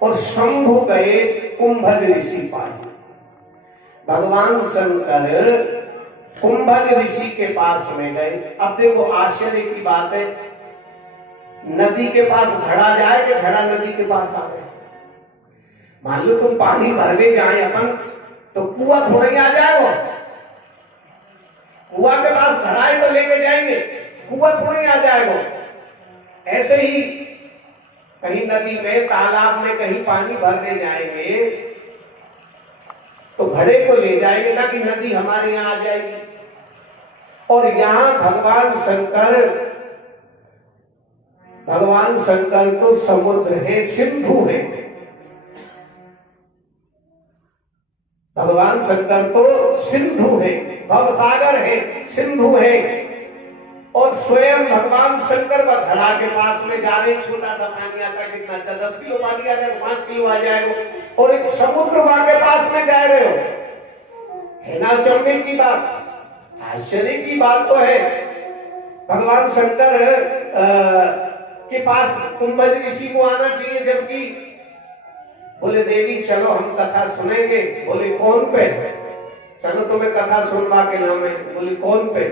और शंभु गए कुंभज ऋषि पास। भगवान शंकर कुंभज ऋषि के पास में गए। अब देखो आश्चर्य की बात है, नदी के पास घड़ा जाए कि घड़ा नदी के पास आ गए। मान लो तुम पानी भरने जाए अपन, तो कुआं थोड़ा ही आ जाएगा। कुआं के पास घड़ा है तो लेके जाएंगे, कुआं थोड़ा ही आ जाएगा। ऐसे ही कहीं नदी में, तालाब में कहीं पानी भरने जाएंगे तो घड़े को ले जाएंगे ना कि नदी हमारे यहां आ जाएगी। और यहां भगवान शंकर तो समुद्र है, सिंधु है। भगवान शंकर तो सिंधु है, भवसागर है, सिंधु है। और स्वयं भगवान शंकर बस घड़ा के पास में जा रहे, छोटा सा पानी आता है, कितना 10 किलो पानी आ जाएगा, 5 किलो आ जाएगा, और एक समुद्र वहां के पास में जा रहे हो। है ना अचंभे की बात, आश्चर्य की बात तो है। भगवान शंकर के पास कुंभज ऋषि को आना चाहिए, जबकि बोले देवी चलो हम कथा सुनेंगे। बोले कौन पे? चलो तुम्हें कथा सुनवा के नाम है। बोले कौन पे?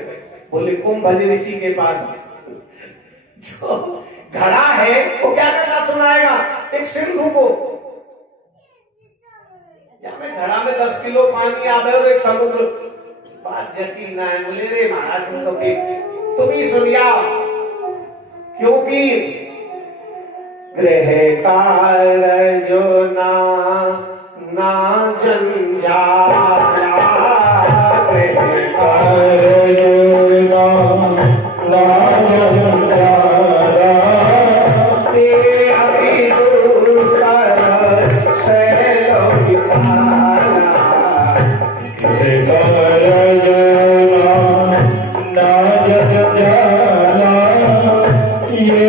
बोले कुंभज ऋषि के पास। जो घड़ा है वो क्या कथा सुनाएगा एक सिंधु को? जब में घड़ा में 10 किलो पानी आ गए और एक समुद्र, बात जैसी ना है। बोले रे महाराज तुम ही सुनिया, क्योंकि गृह कार्य जो ना जंजाला, गृह कार्य जो ना जंजाला, तेरी दूसर शैलो विशाला, गृह कार्य जो ना जंजाला, ये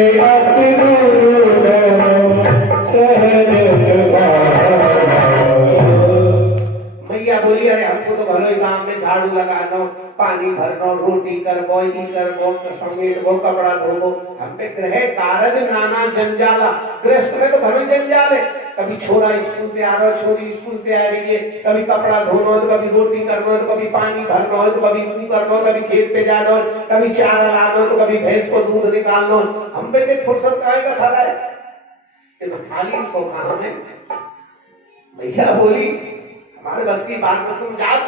मैया बोली अरे हमको तो घरों काम में झाड़ू लगाना, पानी भरना, रोटी करबो, ई करबो, समेटबो, कपड़ा धोबो। हम पे गृह कारज नाना जंजाला। गृहस्थ में तो घरों जंजाल है। कभी छोरा स्कूल से आ रहा, छोरी स्कूल से आ रही है, कभी कपड़ा धोना हो तो कभी रोटी करना हो तो कभी पानी भरना हो तो कभी मुंह करना हो, कभी खेत पे जाना हो, कभी चारा लाना हो तो कभी भैंस को दूध निकालना हो। हम पे फुर्सत काहे का था है? ये तो खाली इनको खाना है। भैया बोली हमारे बस की बात तो तुम जाओ,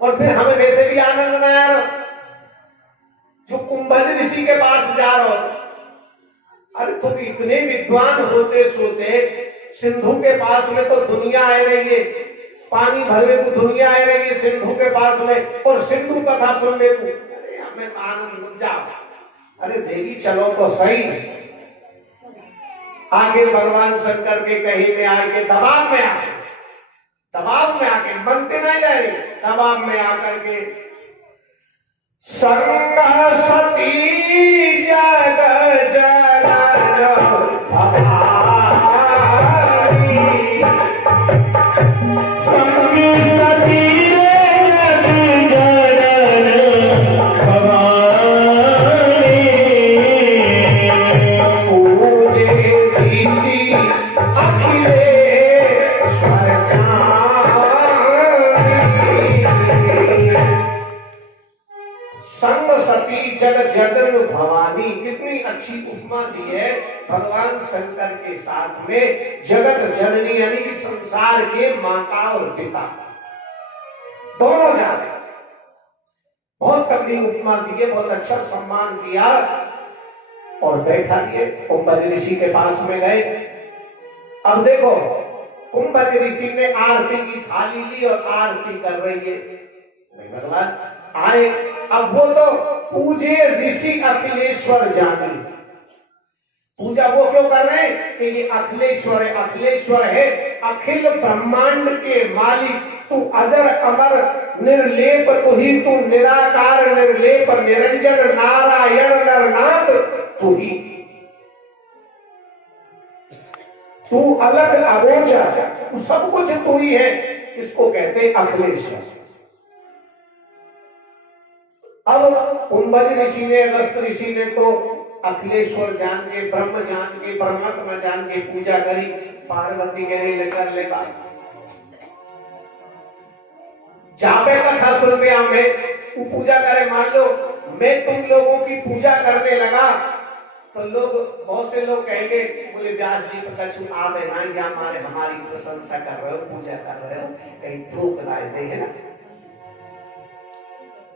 और फिर हमें वैसे भी आनंद न आया जो कुंभज ऋषि के पास जा रहा हो। अरे तुम इतने विद्वान होते सोते सिंधु के पास में तो दुनिया आ रही है, पानी भरने को दुनिया आ रही है सिंधु के पास में, और सिंधु कथा सुनने को। अरे हमें आनंद जाओ। अरे देवी चलो तो सही। आगे भगवान शंकर के कहे में आके दबाव में आके मनते नहीं जाए, दबाव में आकर के संग सती जग जनन भवानी, संग सती जग जनन भवानी, पूजे ऋषि अखिलेश्वर संग सती जग जगन भवानी। कितनी अच्छी उपमा दी है भगवान शंकर के साथ में। जगत जननी यानी कि संसार के माता और पिता दोनों जाने। बहुत कबली उपमा दी है, बहुत अच्छा सम्मान किया और बैठा दिए। कुंभज ऋषि के पास में गए। अब देखो कुंभज ऋषि ने आरती की थाली ली और आरती कर रही है। भगवान आए। अब वो तो पूजे ऋषि अखिलेश्वर जानी। पूजा वो क्यों कर रहे हैं कि ये अखिलेश्वर है, अखिलेश्वर है अखिल ब्रह्मांड के मालिक। तू अजर अमर निर्लेप, तू ही तू निराकार निर्लेप निरंजन नारायण नरनाथ, तू ही तू अलग अगोचर, तू सब कुछ तू ही है। इसको कहते अखिलेश्वर। अब कुंभज ऋषि ने, अगस्त ऋषि ने तो अखिलेश्वर जान के, ब्रह्म जान के, परमात्मा जान के पूजा करी। पार्वती के लिए लेकर ले बात जापे कथा सुनते हमें वो पूजा करे। मान लो मैं तुम लोगों की पूजा करने लगा तो लोग, बहुत से लोग कहेंगे बोले व्यास जी तो कछु आप है ना, या हमारे हमारी प्रशंसा कर रहे हो, पूजा कर रहे हो, कहीं थूक लाए है ना।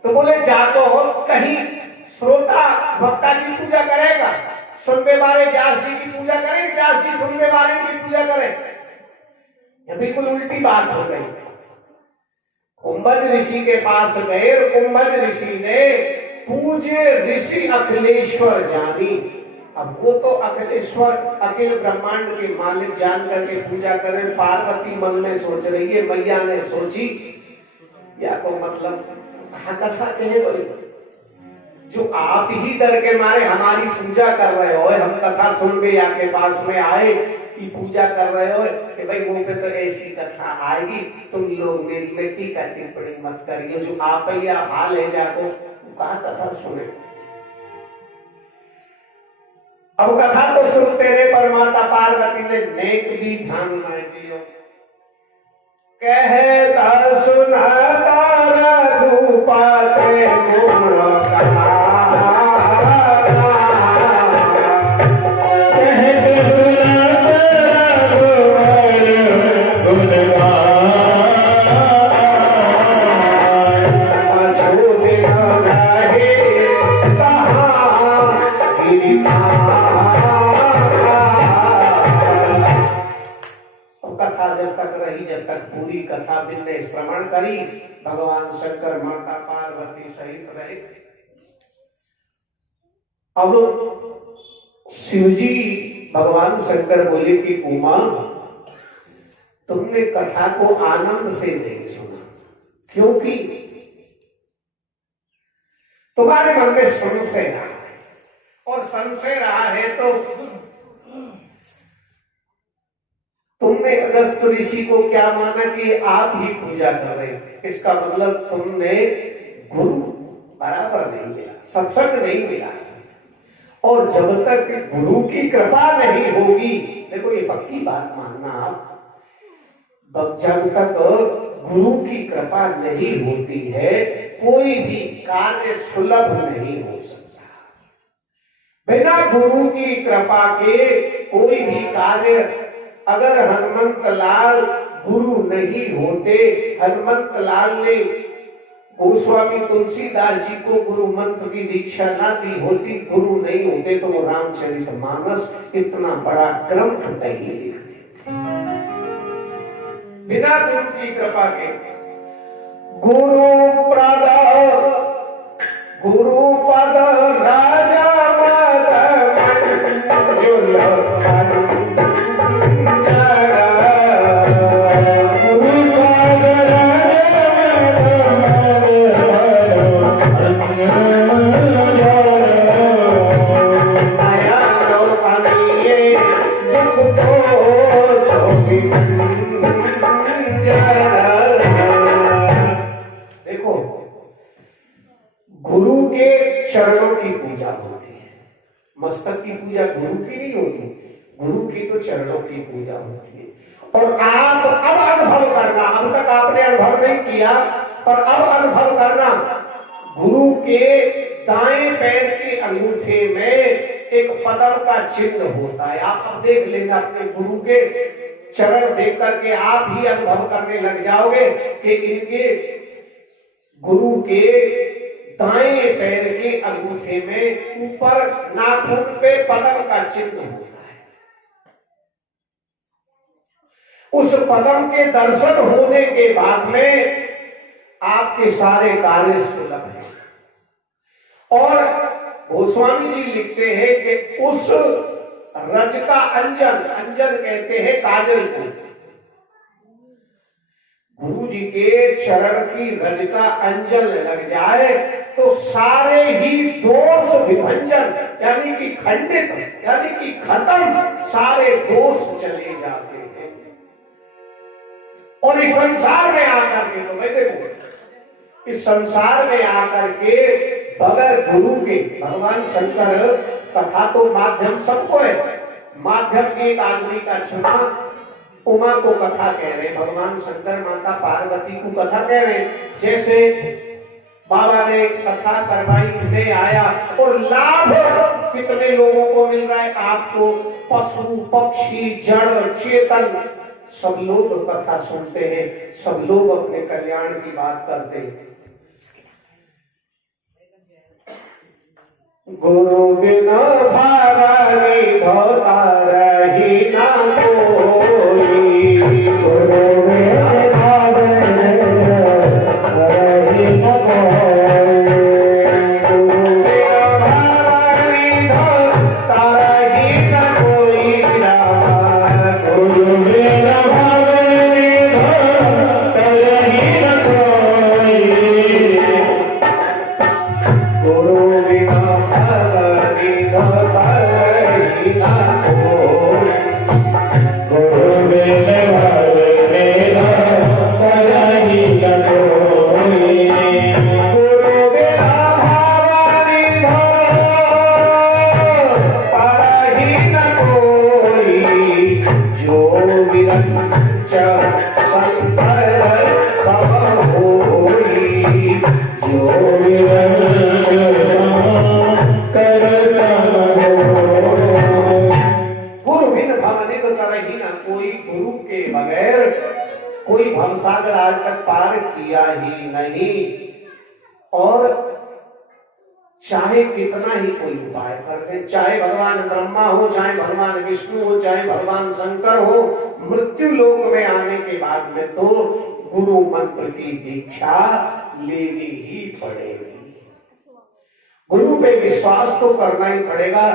तो बोले जातो हो कहीं श्रोता भक्ता की पूजा करेगा, सुनने वाले व्यास जी की पूजा करें, व्यास जी सुनने वाले की पूजा करें। ये बिल्कुल उल्टी बात हो गई। कुंभज ऋषि के पास गए, कुंभज ऋषि ने पूजे ऋषि अखिलेश्वर जानी। अब वो तो अखिलेश्वर अखिल ब्रह्मांड के मालिक जान करके पूजा करें। पार्वती मन में सोच रही है, मैया ने सोची या तो मतलब कथा कहे बोले जो आप ही डर के मारे हमारी पूजा कर रहे हो, हम कथा सुन के आपके पास में आए की पूजा कर रहे हो कि भाई मुंह पे तो ऐसी कथा आएगी, तुम लोग मेरी मिट्टी का टिप्पणी मत करिए, जो आप या हाल है जाको कहा कथा सुने। अब कथा तो सुनते रहे, पर माता पार्वती ने नेक भी ध्यान में दियो। कहता सुनाता रघुपते गुण पूरी कथा ने श्रवण करी। भगवान शंकर माता पार्वती सहित रहे। अब शिवजी भगवान शंकर बोले कि उमा तुमने कथा को आनंद से नहीं सुना, क्योंकि तुम्हारे मन में संशय रहा है, और संशय रहा है तो तुमने अगस्त ऋषि को क्या माना कि आप ही पूजा कर रहे हैं। इसका मतलब तुमने गुरु बराबर नहीं मिला, सत्संग नहीं मिला। और जब तक गुरु की कृपा नहीं होगी, देखो ये पक्की बात मानना आप, जब तक गुरु की कृपा नहीं होती है कोई भी कार्य सुलभ नहीं हो सकता। बिना गुरु की कृपा के कोई भी कार्य, अगर हनुमंत लाल गुरु नहीं होते, हनुमंत लाल ने गोस्वामी तुलसीदास जी को गुरु मंत्र की दीक्षा ना दी होती, गुरु नहीं होते तो वो रामचरितमानस इतना बड़ा ग्रंथ नहीं लिखते। बिना गुरु की कृपा के गुरु पद राजा चरणों की पूजा होती है, मस्तक की पूजा गुरु की नहीं होती, गुरु की तो चरणों की पूजा होती है। और आप अब अनुभव करना, अब तक आपने अनुभव नहीं किया, और अब अनुभव करना, गुरु के दाएं पैर के अंगूठे में एक पदम का चिन्ह होता है। आप अब देख लेना अपने गुरु के चरण देख करके आप ही अनुभव करने लग जाओगे कि इनके गुरु के दाएं पैर के अंगूठे में ऊपर नाखून पे पदम का चिन्ह होता है। उस पदम के दर्शन होने के बाद में आपके सारे कार्य सुलभ हैं। और गोस्वामी जी लिखते हैं कि उस रज का अंजन, अंजन कहते हैं काजल को, गुरु जी के चरण की रज का अंजन लग जाए तो सारे ही दोष विभंजन यानी कि खंडित, यानी कि खत्म, सारे दोष चले जाते हैं। और इस संसार में आकर के, तो मैं देखो इस संसार में आकर के बगैर गुरु के भगवान शंकर कथा तो माध्यम सबको है, माध्यम एक आदमी का चुना, उमा को कथा कह रहे, भगवान शंकर माता पार्वती को कथा कह रहे। जैसे बाबा ने कथा करवाई, ले आया और लाभ कितने लोगों को मिल रहा है, आपको पशु पक्षी जड़ चेतन सब लोग कथा सुनते हैं, सब लोग अपने कल्याण की बात करते हैं। गुरु बिना भारी भवतारही ना कोई, गुरु बिना भारी भवतारही ना कोई, गुरु बिना भारी भवतारही ना कोई रामा, गुरु बिना भारी भवतारही ना कोई, गुरु बिना भवसागर आज तक पार किया ही नहीं। और चाहे कितना ही कोई उपाय कर दे, चाहे भगवान ब्रह्मा हो, चाहे भगवान विष्णु हो, चाहे भगवान शंकर हो, मृत्यु लोक में आने के बाद में तो गुरु मंत्र की दीक्षा लेनी ही पड़ेगी। गुरु पे विश्वास तो करना ही पड़ेगा।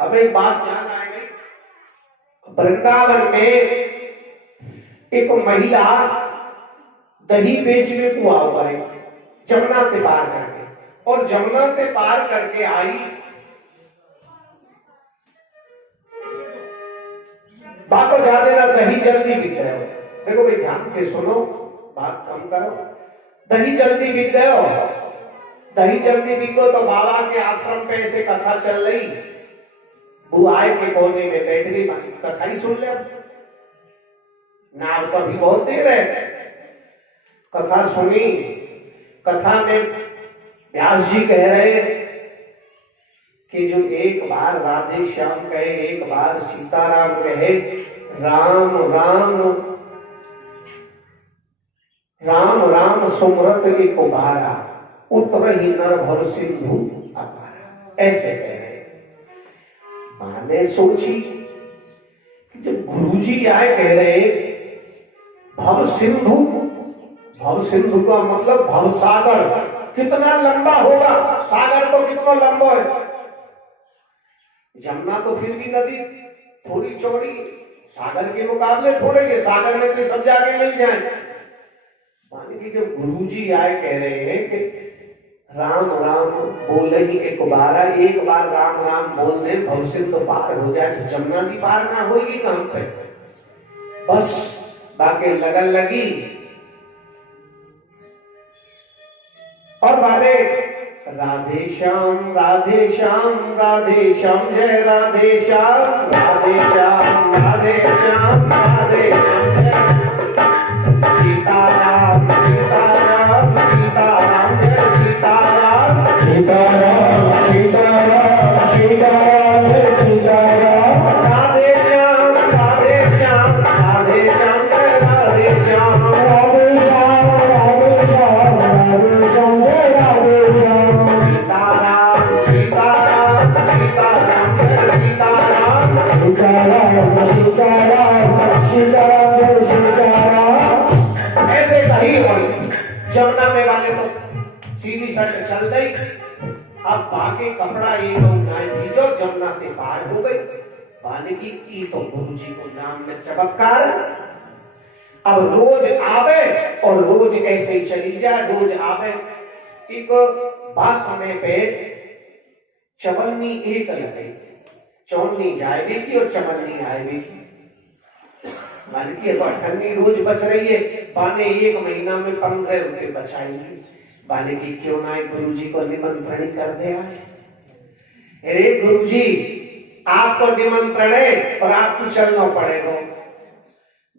अब एक बात ध्यान आ गई, वृंदावन में एक महिला दही बेचने को आ गए जमुना से पार करके, और जमुना से पार करके आई, बात को जा देना, दही जल्दी बिक गए हो। देखो भाई ध्यान से सुनो, बात कम करो। दही जल्दी बिक गए हो, दही जल्दी बिको तो बाबा के आश्रम पे ऐसे कथा चल रही, बुआई के कोने में बैठ गई, कथा ही सुन ले। नाव तो अभी बहुत देर है, कथा सुनी। कथा में व्यास जी कह रहे कि जो एक बार राधे श्याम कहे, एक बार सीताराम कहे, राम राम राम राम सुमरत एक बारा, उतर ही नर भर सिंधु अपारा, ऐसे कह रहे। मैंने सोची कि जब गुरुजी आए कह रहे भव सिंधु, भव सिंधु का मतलब भव सागर, कितना लंबा होगा सागर, तो कितना लंबा है। जमुना तो फिर भी नदी थोड़ी चौड़ी, सागर के मुकाबले थोड़े, ये सागर में तो सब जाके मिल जाए। माने कि जब गुरुजी आए कह रहे हैं कि राम राम बोले ही एक बार, एक बार राम राम बोल दे भव सिंधु पार हो जाए, तो जमुना जी पार ना होगी कहां पे। बस बाकी लगन लगी और बारे राधे श्याम राधे श्याम राधे श्याम, जय राधे श्याम राधे श्याम राधे श्याम राधे श्याम, सीताराम सीताराम सीताराम, जय सीताराम सीताराम सीताराम सीताराम, जय सीताराम, राधे श्याम राधे श्याम राधे श्याम, जय राधे श्याम राधे श्याम राधे श्याम राधे श्याम, जय राधे श्याम, सीताराम सीताराम सीताराम, जय सीताराम सीताराम सीताराम सीताराम, जय सीताराम। ऐसे कही हुई जमुना में वाले तो सीधी सड़क चल गई। अब बाकी कपड़ा ये लोग भीजो, जमुना से पार हो गई। पानी की तो गुरु जी को नाम में चमत्कार। अब रोज आवे और रोज ऐसे ही चली जाए, रोज आवे। एक बात समय पे चवन्नी एक लगे, चौनी जाएगी की और चवन्नी आएगी। मान की तो 18 रोज बच रही है, पाने एक महीना में 15 रुपए बचाएंगे। बाने की क्यों ना गुरु जी को निमंत्रण कर दे आज। अरे गुरु जी आपको निमंत्रण है और आपको चलना पड़ेगा।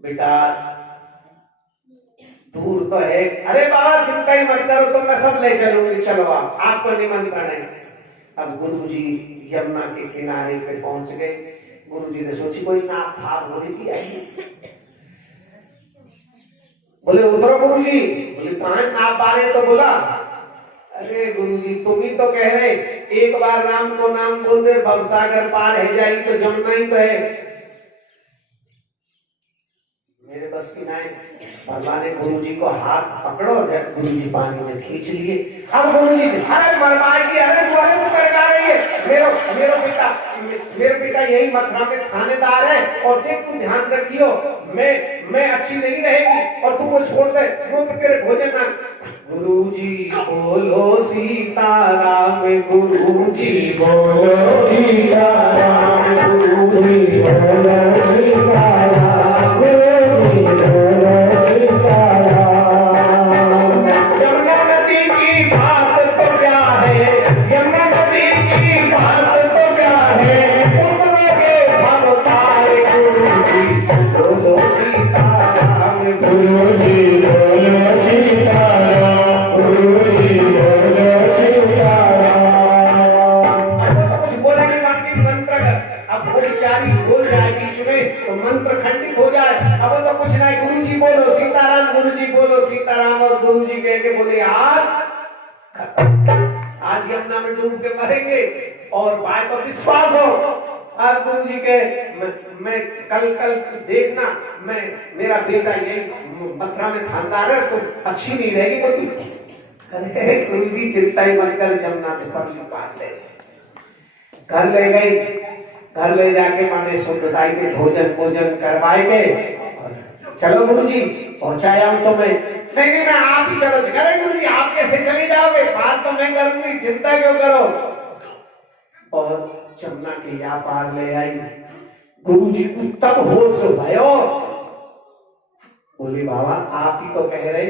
बेटा दूर तो है। अरे बाबा चिंता ही मत करो, तो मैं सब ले चलूंगी, चलो आपको निमंत्रण है। अब गुरु जी यमुना के किनारे पे पहुंच गए। गुरु जी ने सोची कोई नाव भाग होने की आएगी। बोले उतरो गुरु जी। बोले कहां नाव पा रहे, तो बोला अरे गुरु जी तुम ही तो कह रहे एक बार राम को नाम बोल दे भवसागर पार है जाएगी, तो जमना ही तो है। मेरे बस की नाई। भगवान ने गुरु जी को हाथ पकड़ो, गुरु जी पानी में खींच लिए। अब गुरु जी से अरे मरमाएगी, अरे तू करका रही है, मेरे बेटा यही मथुरा में थानेदार है, और देख तू ध्यान रखियो मैं अच्छी नहीं रहेगी और तू वो छोड़ दे, वो तो तेरे भोजन ना। गुरु जी बोलो सीताराम, गुरु जी बोलो सीताराम, गुरु जी बोलो सीताराम, यमुना नदी की बात तो क्या है, यमुना नदी की बात तो क्या है, उतरोगे भवतार गुरु जी बोलो सीताराम, गुरु जी बोलो सीताराम, गुरु जी बोलो सीताराम। कुछ बोलेंगे बाकी मंत्र अब वो बेचारी भूल जाए बीच में, तो मंत्र खंडित हो जाए। अब तो कुछ नहीं, गुरु जी बोलो सीताराम, गुरु जी बोलो सीताराम, और गुरु जी कह के बोले आज यमुना में डूब के मरेंगे, और भाई को विश्वास हो। अब गुरु जी के मैं कल देखना, मेरा बेटा यही मथुरा में थानेदार है, तो अच्छी नहीं रहेगी वो तू। अरे गुरु जी चिंता ही मत कर, जमुना में परली पार ले। घर ले गई, घर ले जाके माने शुद्धताई के भोजन करवाए गए। चलो गुरु जी पहुंचाया हूं तो नहीं मैं आप ही चलो। अरे गुरु जी आप कैसे चले जाओगे, बात तो मैं करूंगी, चिंता क्यों करो। और जमुना के यहाँ पार ले आई। गुरु जी को तब होश भयो। बोले बाबा आप ही तो कह रहे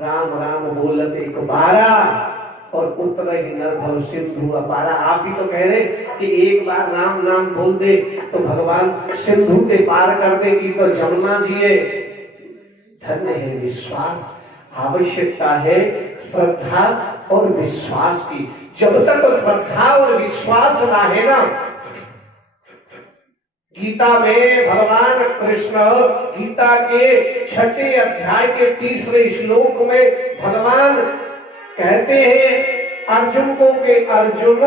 राम राम बोलते एक बारा, और उतर ही नरभव सिंधु अपारा। आप ही तो कह रहे कि एक बार राम नाम बोल दे तो भगवान सिंधु के पार कर देगी, तो जमुना जी है। धन्य है विश्वास, आवश्यकता है श्रद्धा और विश्वास की। जब तक श्रद्धा और विश्वास ना है ना, गीता में भगवान कृष्ण गीता के 6 अध्याय के 3रे श्लोक में भगवान कहते हैं अर्जुन को कि अर्जुन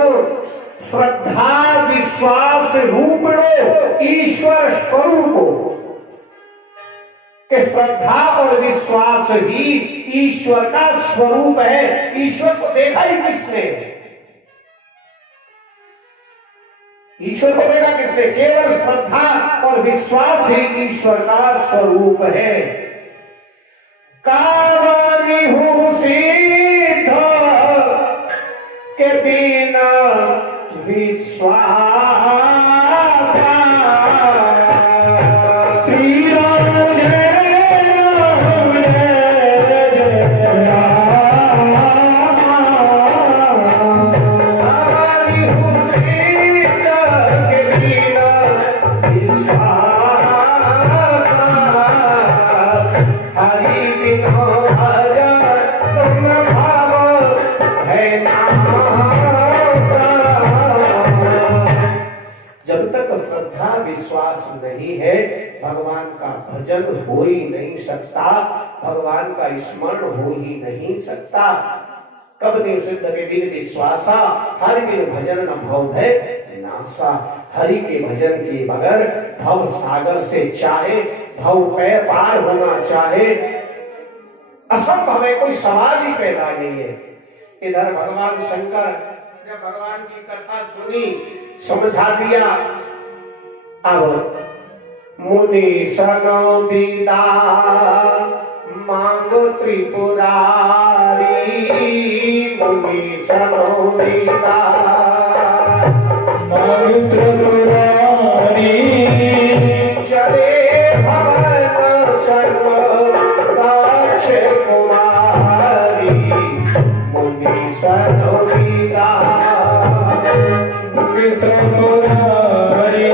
श्रद्धा विश्वास रूपणो ईश्वर स्वरूपो, कि श्रद्धा और विश्वास ही ईश्वर का स्वरूप है। ईश्वर को देखा ही किसने, ईश्वर को देखा किसने, केवल श्रद्धा और विश्वास ही ईश्वर का स्वरूप है। कावानी हूँ सिद्ध के बिना विश्वास, श्री राम जय राम जय जय राम, कावानी हूँ सिद्ध के बिना विश्वास, हरि बिनो भजन तुम भाव है नासा। जब तक श्रद्धा विश्वास नहीं है भगवान का भजन हो ही नहीं सकता, भगवान का स्मरण हो ही नहीं सकता। कब देव सिद्ध के बिन विश्वासा, हरि बिन भजन न भव है नासा। हरि के भजन के बगैर भव सागर से चाहे भव पैर पार होना चाहे असंभव है, कोई सवाल ही पैदा नहीं है। इधर भगवान शंकर जब भगवान की कथा सुनी, समझा दिया। अब मुनि सनो विदा मांगो त्रिपुरारी, मुनि सनो विदा मांगो त्रिपुरारी, चले भवन संग दाक्ष कुमारी, सनोविदा मित्र मुरारी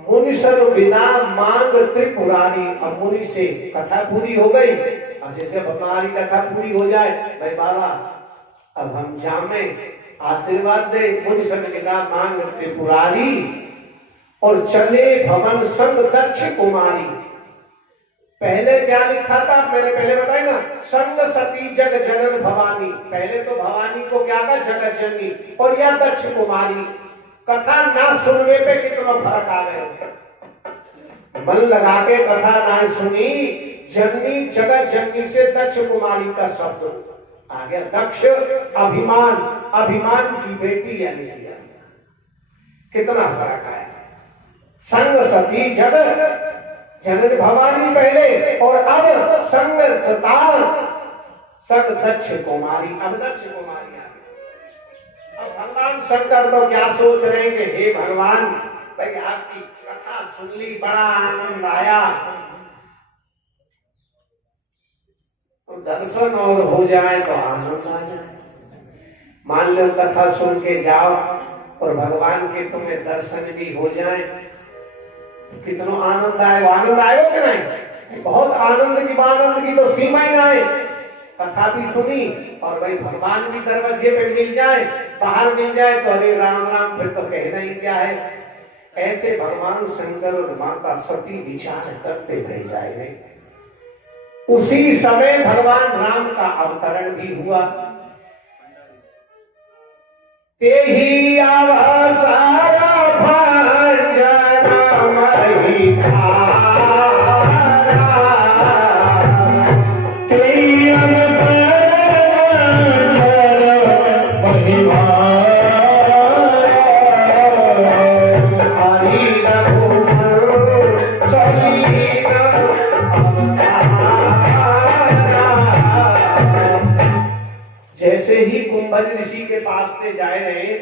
मुनि सनोविदा मांग त्रिपुरारी। अब मुनि से कथा पूरी हो गई। अब जैसे हमारी कथा पूरी हो जाए, भाई बाबा अब हम जामे आशीर्वाद दे। मुनि सनोविदा मांग त्रिपुरारी और चले भवन संग दक्ष कुमारी। पहले क्या लिखा था, मैंने पहले बताया ना, संग सती जग जनन भवानी। पहले तो भवानी को क्या था, जगत जननी, और या दक्ष कुमारी। कथा ना सुनने पे कितना फर्क आ गया। मन लगा के कथा ना सुनी, जननी जगत जननी से दक्ष कुमारी का शब्द आ गया। दक्ष अभिमान, अभिमान की बेटी यानी कितना फर्क आया। संग सती जगत जनन भवानी पहले, और अब संग सतार संग दक्ष कुमारी। अब दक्ष कुमारी आ गई। अब भगवान शंकर तो क्या सोच रहे हैं कि हे भगवान, भाई आपकी कथा सुन ली, बड़ा आनंद आया, तो दर्शन और हो जाए तो आनंद आ जाए। मान लो कथा सुन के जाओ और भगवान के तुम्हें दर्शन भी हो जाए, कितना आनंद आए। आनंद आयो कि नहीं? बहुत आनंद की, आनंद की तो सीमा ही ना है। कथा भी सुनी और भाई भगवान भी दरवाजे पे मिल जाए, बाहर मिल जाए तो अरे राम राम, फिर तो कहना ही क्या है। ऐसे भगवान शंकर और माता सती विचार करते रह जाए। उसी समय भगवान राम का अवतरण भी हुआ। ते ही अवसर जैसे ही कुंभज ऋषि के पास में जाए रहे,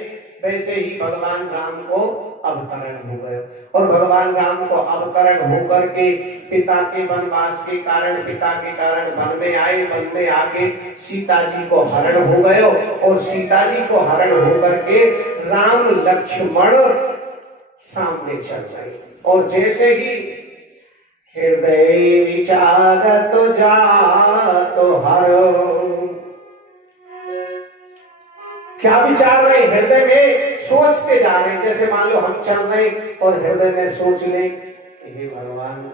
वैसे ही भगवान राम को अवतरण हो गए। और भगवान राम को अवतरण होकर के पिता के वनवास के कारण, पिता के कारण वन में आए। वन में आके सीता जी को हरण हो गए, और सीता जी को हरण होकर के राम लक्ष्मण सामने चल रहे। और जैसे ही हृदय विचार तो जा तो हर, क्या विचार रहे, हृदय में सोचते जा रहे। जैसे मान लो हम चल रहे और हृदय में सोच ले, हे भगवान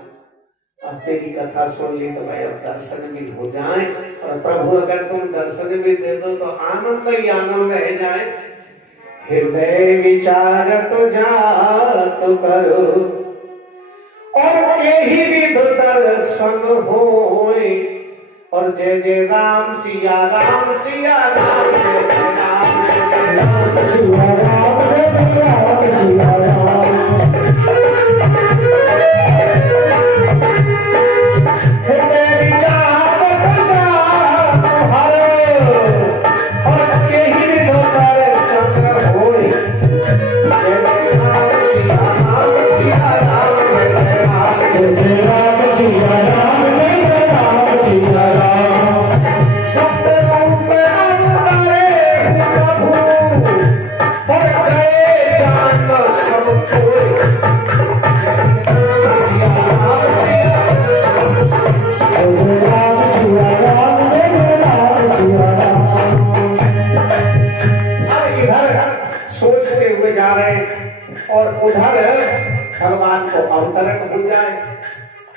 अब तेरी कथा सुन ली तो भाई अब दर्शन भी हो जाए, और प्रभु अगर तुम दर्शन भी दे दो तो आनंद ही आनंद रह जाए। हृदय विचार तो जा तो करो, और यही विध दर्शन होए। और जय जय राम सिया राम, सिया राम जय जय राम, सिया राम जय जय राम, सिया राम। हृदय विचार तो जा हरो, और यही विध दर्शन होए। जय जय राम सिया राम, सिया राम जय जय राम, जय जय राम सिया राम, जय जय राम सिया राम। सोचते हुए जा रहे, और उधर भगवान को अवतरण हो जाए।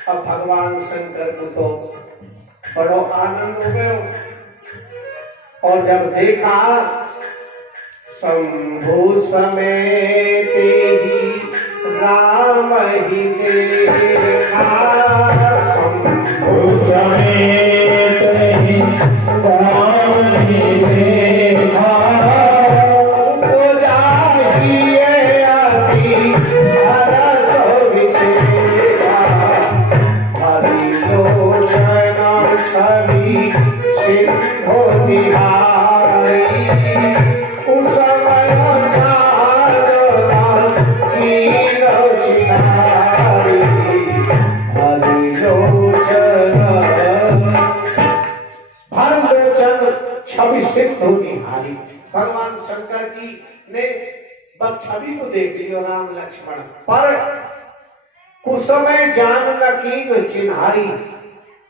अब भगवान शंकर को तो बड़ो आनंद हो गयो, और जब देखा शंभु समेत ही राम ही देखा, शंभु समेत ही राम ही देखा। तो जाइए अति हरष विशेषा, हरि लोचन छवि सिंधु निहारी। उस समय चांदला कीनो चिनारी, हरि लोचन बस छवि को देख लियो राम लक्ष्मण। पर कुछ समय जान न कीन चिन्हारी,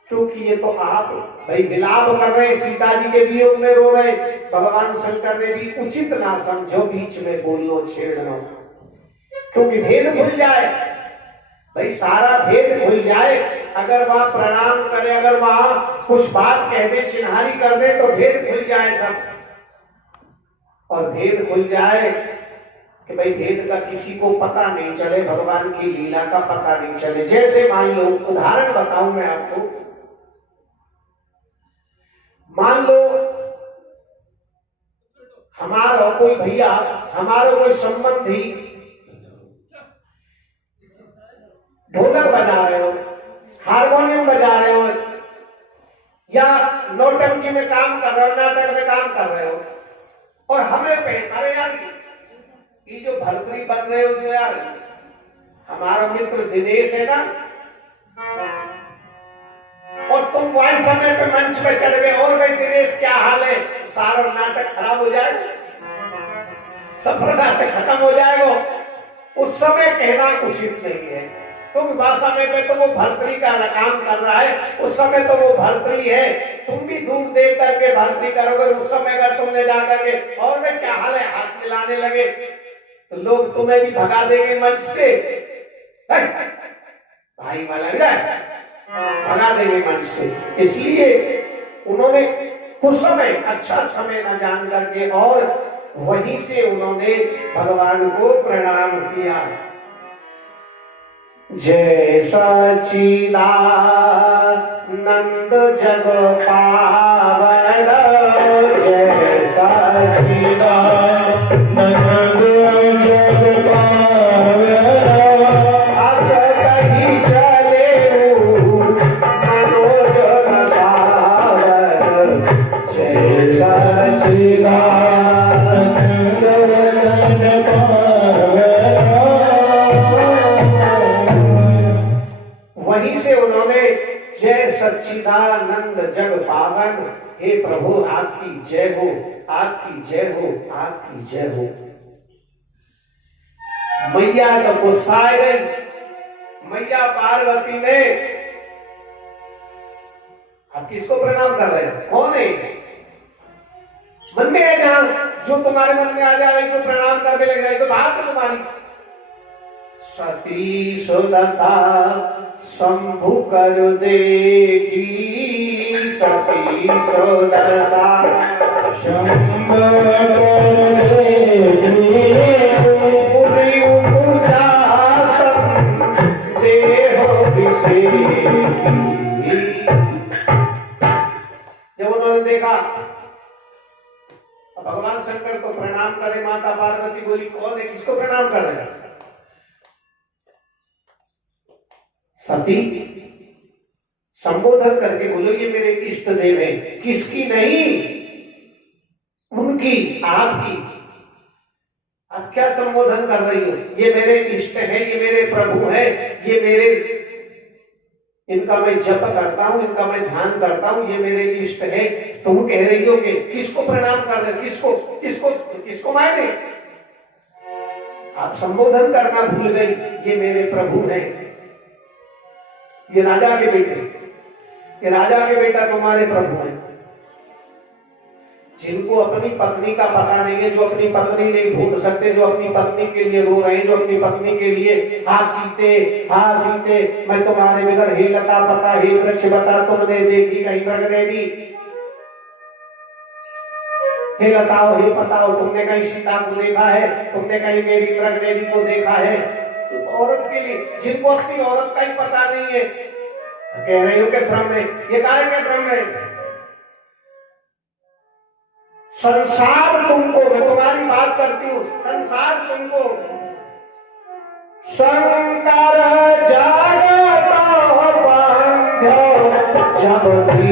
क्योंकि ये तो आप भाई विलाप कर रहे, सीता जी के वियोग में रो रहे, भगवान शंकर ने भी उचित ना समझो बीच में बोलो छेड़ना, क्योंकि भेद भूल जाए भाई, सारा भेद भूल जाए। अगर वहां प्रणाम करे, अगर वहां कुछ बात कह दे, चिन्हारी कर दे, तो भेद भूल जाए सब। और भेद भूल जाए कि भाई भेद का किसी को पता नहीं चले, भगवान की लीला का पता नहीं चले। जैसे मान लो, उदाहरण बताऊं मैं आपको, मान लो हमारा कोई भैया, हमारा कोई संबंधी ढोलक बजा रहे हो, हारमोनियम बजा रहे हो, या नौटंकी में काम कर रहे हो, नाटक में काम कर रहे हो, और हमें पे अरे यार ये जो भर्तरी बन रहे हो, तो यार हमारा मित्र दिनेश है ना, और तुम वही समय पे मंच पे चढ़ गए, और भाई दिनेश क्या हाल है, सारा नाटक खराब हो जाएगा, सफर नाटक खत्म हो जाएगा। उस समय कहना उचित नहीं है, क्योंकि वह समय पे तो वो भर्तरी का काम कर रहा है, उस समय तो वो भर्तरी है, तुम भी दूर देख करके भर्तरी करोगे। उस समय अगर तुमने जाकर के और मैं क्या हाल है हाथ मिलाने लगे, तो लोग तुम्हें भी भगा देंगे मंच से, भाई वाला भगा देंगे मंच से। इसलिए उन्होंने कुछ समय, अच्छा समय न जान करके, और वहीं से उन्होंने भगवान को प्रणाम किया। जय सच्चिदानंद जग पावन, जय सच्चिदानंद जग पावन, अस कहीं चले मनोज सावर, जय सच्चिदानंद जग पावन। वहीं से उन्होंने जय सच्चिदानंद जग पावन, हे प्रभु आपकी जय हो, आपकी जय हो, आपकी जय हो। मैया तो गुस्सा गई, मैया पार्वती ने, आप किसको प्रणाम कर रहे हो, कौन है मन में है, जहां जो तुम्हारे मन में आ जाए तो प्रणाम करने लग जाए, तो बात है तुम्हारी। सती सुदशा शंभु कर देखी, सती सुदशा शंभु कर देखी, जब उन्होंने देखा, भगवान शंकर को प्रणाम करे, माता पार्वती बोली कौन है, किसको प्रणाम कर रहे हैं? सती संबोधन करके बोलो ये मेरे इष्ट देव है, किसकी नहीं, उनकी, आपकी। आप क्या संबोधन कर रही हो, ये मेरे इष्ट है, ये मेरे प्रभु है, ये मेरे, इनका मैं जप करता हूं, इनका मैं ध्यान करता हूं, ये मेरे इष्ट है। तुम कह रही हो कि किसको प्रणाम कर रहे, किसको किसको किसको मायने, आप संबोधन करना भूल गई, ये मेरे प्रभु है, ये राजा के बेटे, ये राजा के बेटा तुम्हारे प्रभु हैं। जिनको अपनी पत्नी का पता नहीं है, जो अपनी पत्नी नहीं ढूंढ सकते, जो अपनी पत्नी के लिए रो रहे हैं, जो अपनी पत्नी के लिए हा सीते मैं तुम्हारे बिगर, हे लता पता, हे वृक्ष बता, तुमने देखी कहीं मृगनेरी, हे लताओ हे पताओ, तुमने कहीं सीता को देखा है, तुमने कहीं मेरी मृगनेरी को देखा है। तो औरत के लिए, जिनको अपनी औरत का ही पता नहीं है, कह रहे हो कि भ्रम है, ये कारण क्या भ्रम है? संसार तुमको, मैं तुम्हारी बात करती हूँ, संसार तुमको, शंकर जागता बंध जब भी